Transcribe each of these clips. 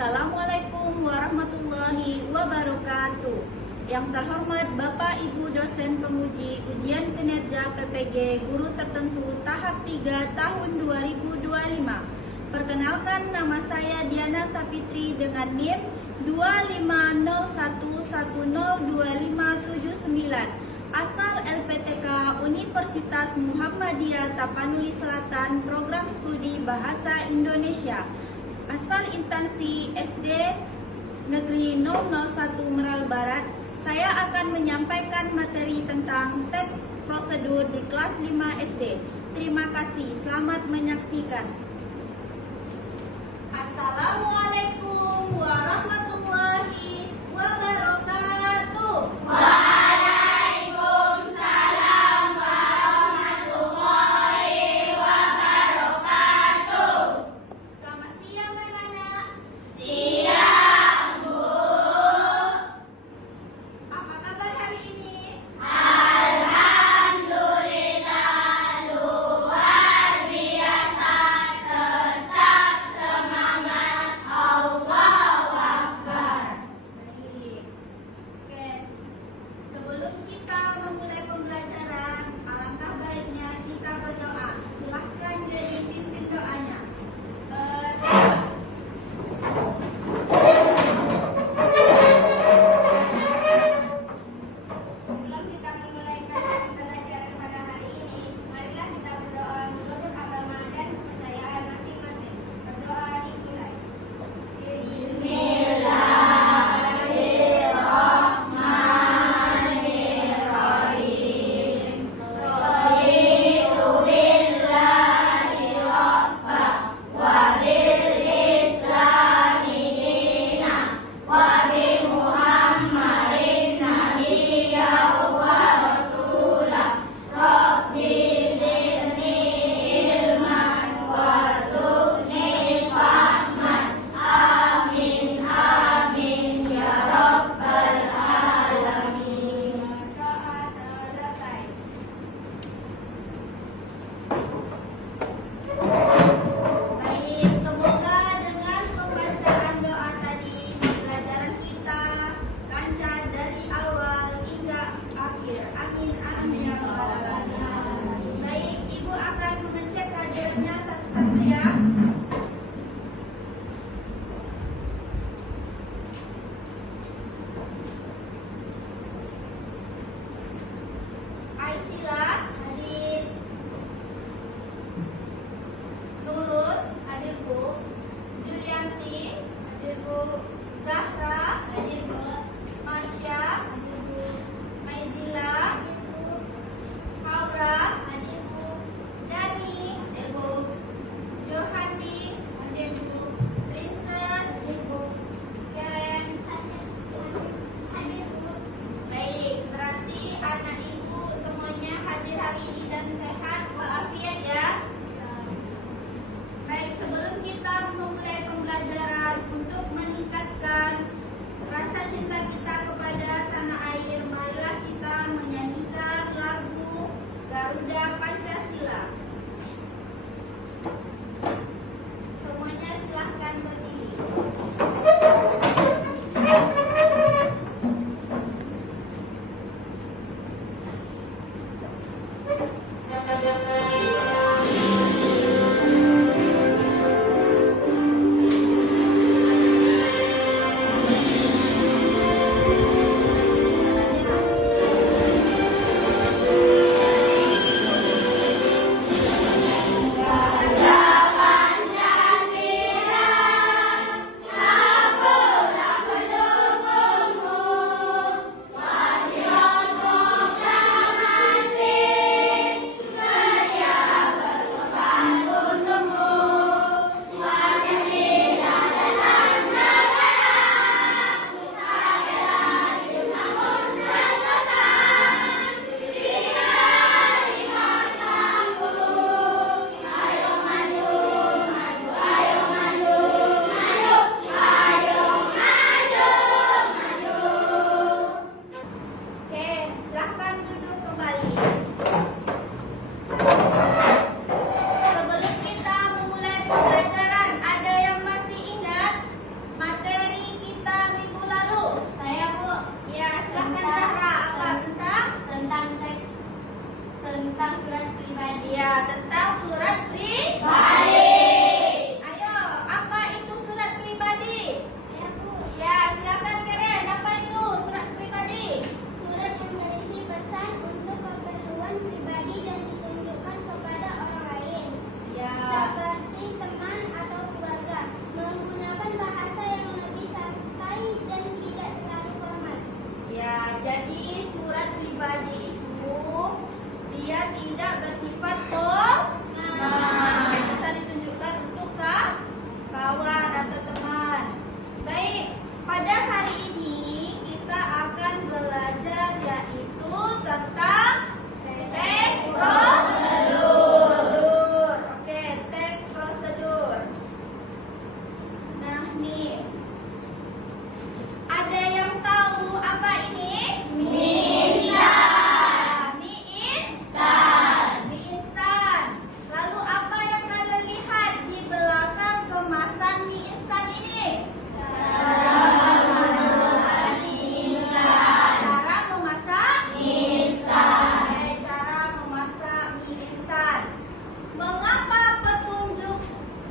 Assalamualaikum warahmatullahi wabarakatuh. Yang terhormat Bapak Ibu dosen penguji ujian kinerja PPG guru tertentu tahap 3 tahun 2025. Perkenalkan, nama saya Diana Sapitri dengan NIM 2501102579. Asal LPTK Universitas Muhammadiyah Tapanuli Selatan, program studi Bahasa Indonesia. Asal instansi SD Negeri 001 Meral Barat. Saya akan menyampaikan materi tentang teks prosedur di kelas 5 SD. Terima kasih, selamat menyaksikan. Assalamualaikum warahmatullahi wabarakatuh. surat pribadi. Ya, tentang surat pribadi. Ayo, apa itu surat pribadi? Ya, Bu. Ya, silakan Karen. Apa itu surat pribadi? Surat yang berisi pesan untuk keperluan pribadi dan ditunjukkan kepada orang lain, Ya. seperti teman atau keluarga, menggunakan bahasa yang lebih santai dan tidak terlalu formal. Ya, jadi surat pribadi itu dia tidak bersifat formal. Bisa ditunjukkan untuk kawan atau teman. Baik, pada hari ini kita akan belajar yaitu tentang teks prosedur. Oke, teks prosedur. Nah, nih. Ada yang tahu apa ini? Mie instan. Mie instan. Lalu apa yang kalian lihat di belakang kemasan mie instan ini? Cara memasak mie instan. Cara memasak mie instan. Mengapa petunjuk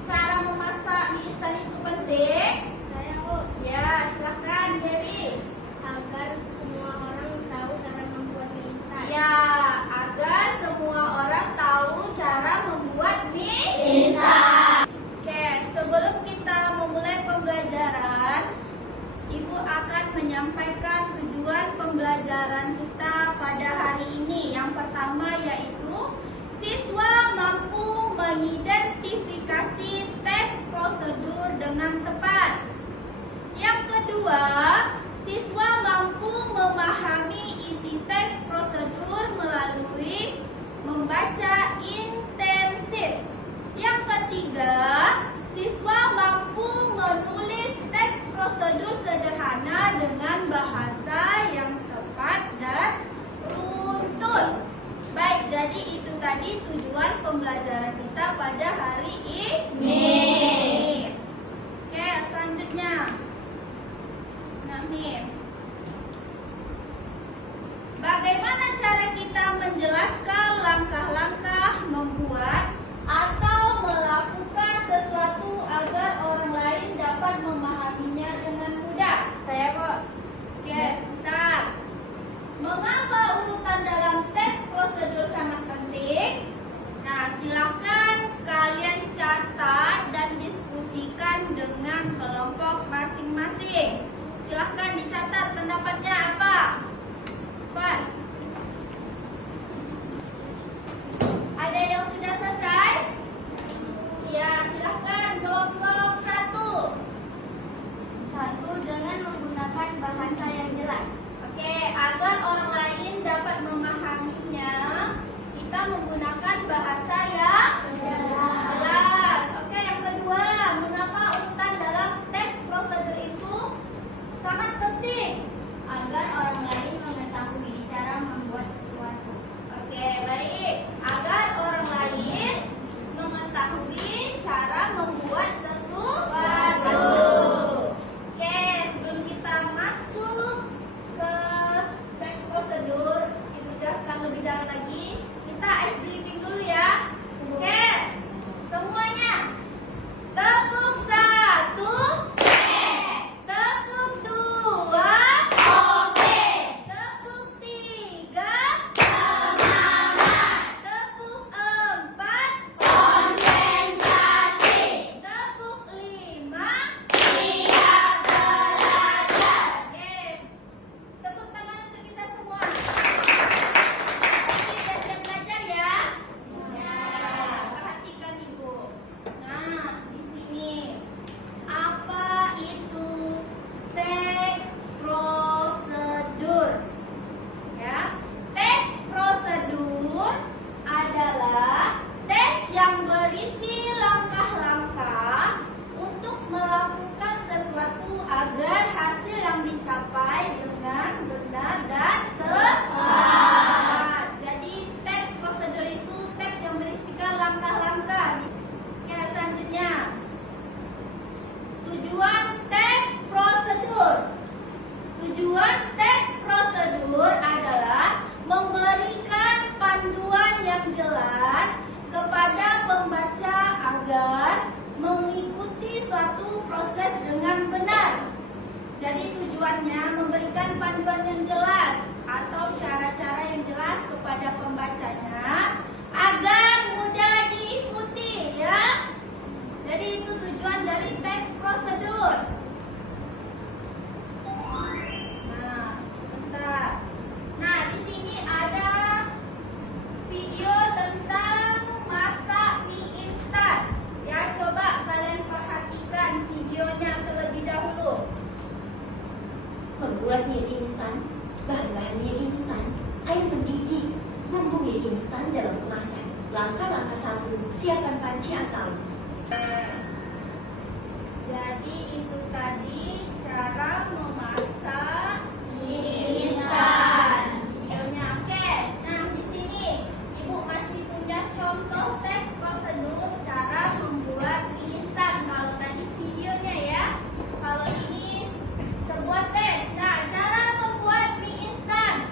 cara memasak mie instan itu penting? Saya, Bu, Ya, silahkan Jerry. agar semua orang tahu cara membuat mie instan. Ya, agar semua orang tahu cara membuat mie instan. Oke, sebelum kita memulai pembelajaran, Ibu akan menyampaikan tujuan pembelajaran kita pada hari ini. Yang pertama yaitu siswa mampu mengidentifikasi teks prosedur dengan tepat. Yang kedua, siswa mampu memahami isi teks prosedur melalui membaca intensif. Yang ketiga, siswa mampu menulis teks prosedur sederhana dengan bahasa yang tepat dan runtun. Baik, jadi itu tadi tujuan pembelajaran kita pada hari ini. Oke, selanjutnya. Nah, nih. Bagaimana cara kita menjelaskan langkah-langkah membuat atau melakukan sesuatu agar orang lain dapat memahaminya dengan mudah? Saya, Bu. Oke, bentar. Mengapa urutan dalam teks prosedur sangat penting? Nah, silakan kalian catat dan diskusikan dengan kelompok masing-masing. Silahkan dicatat pendapatnya apa? Pan? Ada yang sudah selesai? Ya, silahkan kelompok 1. Satu, dengan menggunakan bahasa yang jelas. Oke, agar orang lain dapat memahaminya, kita menggunakan bahasa yang jelas. Oke, yang kedua, mengapa urutan dalam teks prosedur itu sangat penting? Agar orang lain mengetahui cara membuat sesuatu. Oke, baik. Agar orang lain mengetahui cara membuat sesuatu. Oke, sebelum kita masuk ke teks prosedur, Ibu jelaskan lebih dalam lagi. Kita ice briefing dulu ya. langkah 1, siapkan panci atau. Jadi itu tadi cara memasak Mie instan. Videonya oke. Nah di sini ibu masih punya contoh teks prosedur cara membuat mie instan. Kalau tadi videonya ya, kalau ini sebuah teks. Nah cara membuat mie instan.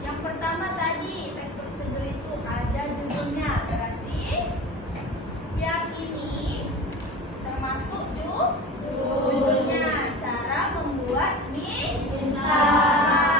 Yang pertama tadi teks prosedur itu ada judulnya. Berarti yang ini termasuk judulnya cara membuat mie instan.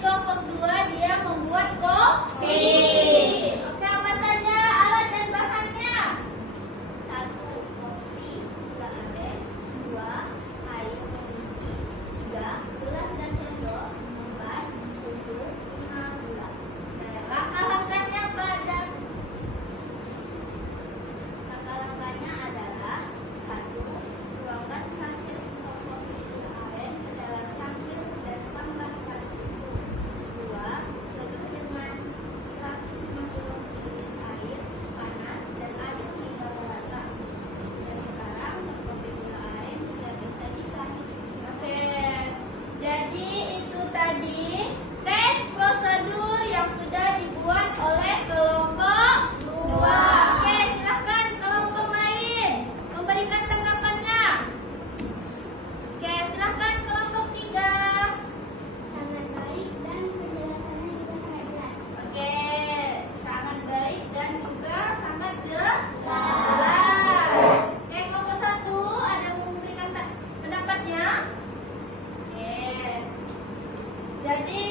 kelompok 2 dia membuat kopi. Oke, apa saja alat dan bahannya? 1. Kopi, gula aren. 2. Air mendidih. 3. Gelas dan sendok. 4. Susu. 5. Gula. Langkah-langkahnya apa dan Langkah-langkahnya adalah 1. Tuangkan saset kopi gula aren ke dalam cangkir dan tambahkan susu. 2. Seduh dengan 150 ml air panas dan aduk hingga merata. Dan sekarang kopi gula aren sudah bisa dipanen. Oke, jadi itu tadi teks prosedur yang sudah dibuat oleh kelompok 2. Oke, silahkan kelompok lain memberikan tanggapannya. Oke, silahkan kelompok 3. Sangat baik dan penjelasannya juga sangat jelas. Oke, sangat baik dan juga sangat jelas. Oke, kelompok 1 ada yang memberikan pendapatnya. Oke, jadi